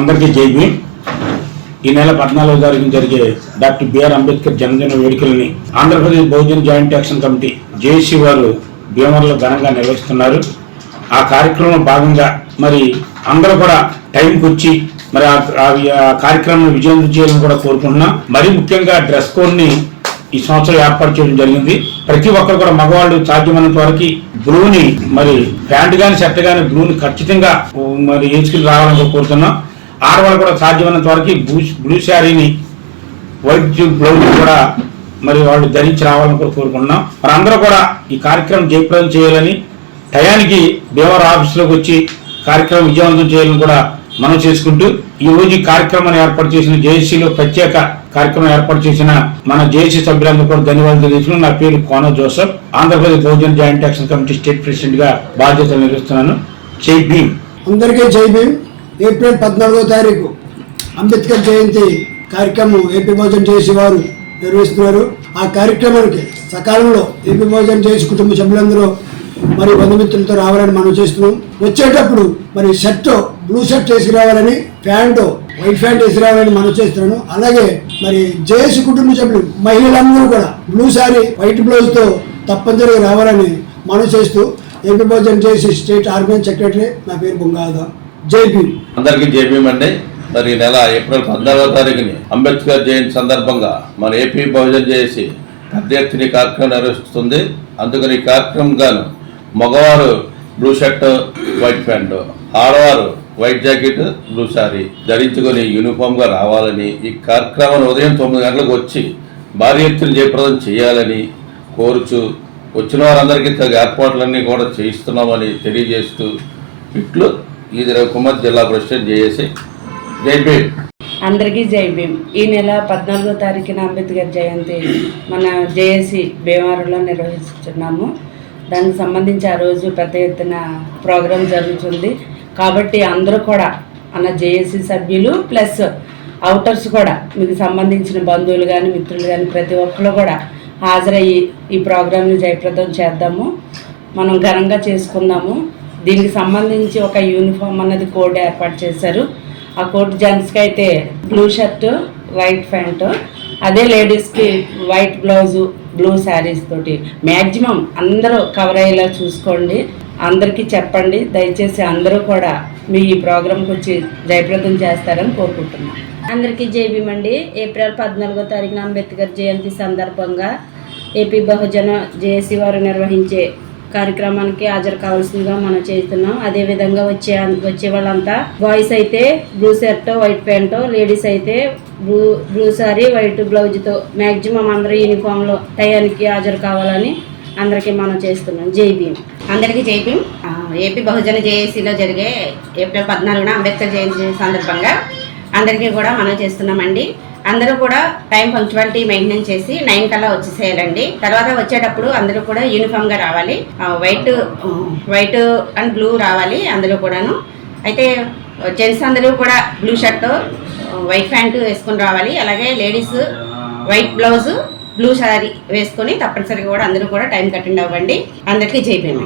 అందరికీ జై భీమ్. ఈ నెల 14వ తారీఖున జరిగే డాక్టర్ బిఆర్ అంబేద్కర్ జన్మదిన వేడుకల్ని Andhra Pradesh Bahujan joint action committee JAC వారు భీమవరంలో ఘనంగా నిర్వహిస్తున్నారు. ఆ కార్యక్రమంలో భాగంగా మరి అందరూ కూడా టైంకి వచ్చి మరి ఆ కార్యక్రమం విజయవంతం చేయాలని కూడా కోరుకుంటున్నాం. మరి ముఖ్యంగా డ్రెస్ కోడ్ ని ఈ సంవత్సరం ఏర్పాటు చేయడం జరిగింది. ప్రతి ఒక్కరు కూడా మగవాళ్ళు సాధ్యమైనంత వరకు బ్లూని మరి ప్యాంట్ గాని షర్ట్ గాని బ్లూని ఖచ్చితంగా మరి వేసుకుని రావాలని కోరుతున్నాం. ఆడవాళ్ళు కూడా సాధ్యమైనంత వరకు బ్లూ శారీని వైట్ బ్లౌజ్ కూడా మరి వాళ్ళు ధరించి రావాలని కూడా కోరుకుంటున్నాం. మరి అందరూ కూడా ఈ కార్యక్రమం జయప్రదం చేయాలని, టయానికి భీమవరం ఆఫీసులోకి వచ్చి కార్యక్రమం విజయవంతం చేయాలని కూడా మనం చేసుకుంటూ ఈ రోజు ఈ కార్యక్రమాన్ని ఏర్పాటు చేసిన జేఏసీలో ప్రత్యేక కార్యక్రమం ఏర్పాటు చేసిన మన జేఏసీ సభ్యులందరూ కూడా ధన్యవాదాలు తెలియజేస్తున్నాను. నా పేరు Kona Joseph, Andhra Pradesh Bahujan joint action committee state president గా బాధ్యతలు నిర్వహిస్తున్నాను. జై భీమ్. అందరికీ జై భీమ్. ఏప్రిల్ 14వ తారీఖు అంబేద్కర్ జయంతి కార్యక్రమం ఏపీ బహుజన్ జేఏసీ వారు నిర్వహిస్తున్నారు. ఆ కార్యక్రమానికి సకాలంలో ఏపీ బహుజన్ జేఏసీ కుటుంబ సభ్యులందరూ మరి బంధుమిత్రులతో రావాలని మనం చేస్తున్నాం. వచ్చేటప్పుడు మరి షర్ట్ బ్లూ షర్ట్ వేసి రావాలని, ప్యాంటు వైట్ ప్యాంట్ వేసి రావాలని మనం చేస్తున్నాను. అలాగే మరి జేఏసీ కుటుంబ సభ్యులు మహిళలందరూ కూడా బ్లూ సారీ వైట్ బ్లౌజ్ తో తప్పనిసరిగా రావాలని మనం చేస్తూ AP Bahujan JAC state organizing secretary, నా పేరు బొంగాదా. జై భీమ్. అందరికీ జై భీమ్ అండి. మరి ఈ నెల ఏప్రిల్ 14వ తారీఖుని అంబేద్కర్ జయంతి సందర్భంగా మన ఏపీ బహుజన్ జేఏసీ పెద్ద ఎత్తున కార్యక్రమం నిర్వహిస్తుంది. అందుకని ఈ కార్యక్రమం గాను మగవారు బ్లూ షర్ట్ వైట్ ప్యాంటు, ఆడవారు వైట్ జాకెట్ బ్లూ సారీ ధరించుకొని యూనిఫామ్ గా రావాలని, ఈ కార్యక్రమాన్ని ఉదయం 9 గంటలకు వచ్చి భారీ ఎత్తున జయప్రదం చేయాలని కోరుచు వచ్చిన వారందరికీ తగ్గ ఏర్పాట్లన్నీ కూడా చేయిస్తున్నామని తెలియజేస్తూ ఇట్లు ఈది రవికుమార్, జిల్లా ప్రెసిడెంట్ జేఏసీ. జై భీమ్. అందరికీ జై భీమ్. ఈ నెల 14వ తారీఖున అంబేద్కర్ జయంతి మన జేఏసీ భీమవరంలో నిర్వహిస్తున్నాము. దానికి సంబంధించి ఆ రోజు పెద్ద ఎత్తున ప్రోగ్రాం జరుగుతుంది. కాబట్టి అందరూ కూడా మన జేఏసీ సభ్యులు ప్లస్ అవుటర్స్ కూడా, మీకు సంబంధించిన బంధువులు కానీ మిత్రులు కానీ ప్రతి ఒక్కరు కూడా హాజరయ్యి ఈ ప్రోగ్రాంని జయప్రదం చేద్దాము, మనం ఘనంగా చేసుకుందాము. దీనికి సంబంధించి ఒక యూనిఫామ్ అన్నది కోడ్ ఏర్పాటు చేశారు. ఆ కోడ్ జెంట్స్కి అయితే బ్లూ షర్టు వైట్ ప్యాంటు, అదే లేడీస్కి వైట్ బ్లౌజు బ్లూ శారీస్ తోటి మ్యాక్సిమం అందరూ కవర్ అయ్యేలా చూసుకోండి. అందరికీ చెప్పండి. దయచేసి అందరూ కూడా మీ ఈ ప్రోగ్రాంకి వచ్చి జయప్రదం చేస్తారని కోరుకుంటున్నాం. అందరికీ జై భీమ్ అండి. ఏప్రిల్ 14వ తారీఖున అంబేద్కర్ జయంతి సందర్భంగా ఏపీ బహుజన జేఏసీ వారు నిర్వహించే కార్యక్రమానికి హాజరు కావాల్సిందిగా మనం చేస్తున్నాం. అదేవిధంగా వచ్చే వాళ్ళంతా బాయ్స్ అయితే blue shirt white pant, ladies అయితే బ్లూ సారీ వైట్ బ్లౌజ్తో మ్యాక్సిమం అందరూ యూనిఫామ్లో టయానికి హాజరు కావాలని అందరికీ మనం చేస్తున్నాం. జై భీమ్. అందరికీ జై భీమ్. ఏపీ బహుజన జేఏసీలో జరిగే ఏప్రిల్ 14న అంబేద్కర్ జయంతి సందర్భంగా అందరికీ కూడా మనం చేస్తున్నామండి. అందరూ కూడా టైం పంక్చువాలిటీ మెయింటైన్ చేసి 9 కల్లా వచ్చేసేయాలండి. తర్వాత వచ్చేటప్పుడు అందరూ కూడా యూనిఫామ్గా రావాలి. వైట్ అండ్ బ్లూ రావాలి అందరూ కూడాను. అయితే జెంట్స్ అందరూ కూడా బ్లూ షర్ట్ వైట్ ప్యాంటు వేసుకొని రావాలి. అలాగే ladies white blouse blue sari వేసుకొని తప్పనిసరిగా కూడా అందరూ కూడా టైంకి అటెండ్ అవ్వండి. అందరికీ జై భీమ్.